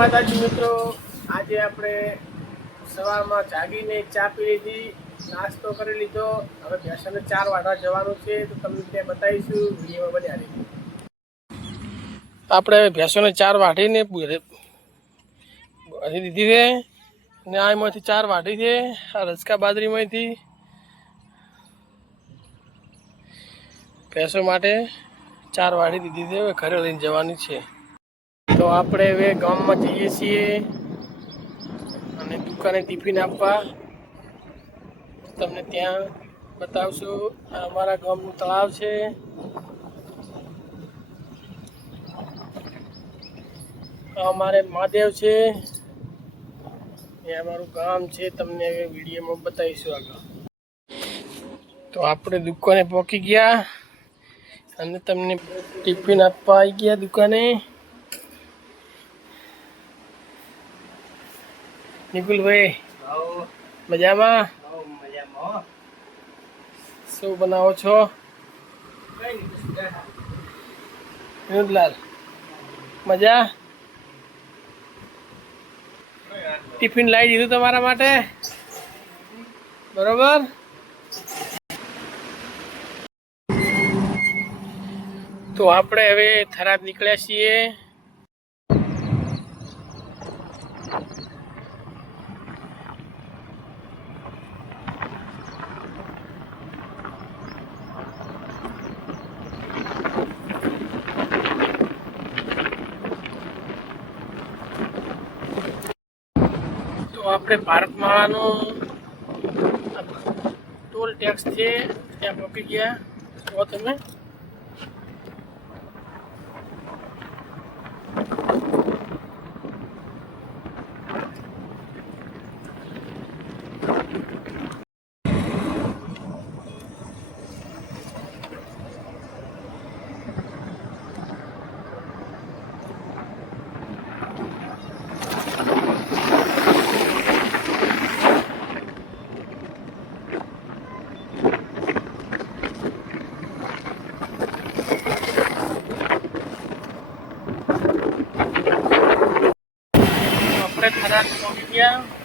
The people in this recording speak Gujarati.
માતાજી મિત્રો, આજે આપણે સવારમાં જાગીને ચા પી લીધી, નાસ્તો કરી લીધો. હવે ભેંસોને ચાર વાગવા જવાનું છે, તો તમને ત્યાં બતાવીશું, વિડીયોમાં બન્યા રહી આપણે ભેંસોને ચાર વાઢીને ભરી દીધી છે અને આ એમાંથી ચાર વાઢી છે, આ રસકા બાદરીમાંથી ભેંસો માટે ચાર વાઢી દીધી છે, હવે ઘરે લઈને જવાની છે. તો આપણે હવે ગામમાં જઈએ છીએ અને દુકાને ટિફિન આપવા. તમને ત્યાં બતાવશું. અમારા ગામનું તળાવ છે. અમારે મહાદેવ છે. એ અમારું ગામ છે. તમને હવે વિડીયોમાં બતાવીશું આગળ. તો આપણે દુકાને પહોંચી ગયા અને તમને ટિફિન આપવા આવી ગયા દુકાને. નિકુલભાઈ, મજામાં? શું બનાવો છો? વિનોદલાલ, મજા? ટિફિન લાવી દીધું તમારા માટે? બરોબર? તો આપણે હવે થરાદ નીકળ્યા છીએ. તો આપણે ભારતમાળાનો ટોલ ટેક્સ છે ત્યાં પહોંચી ગયા. તો તમે? ખરાબ પહોંચી ગયા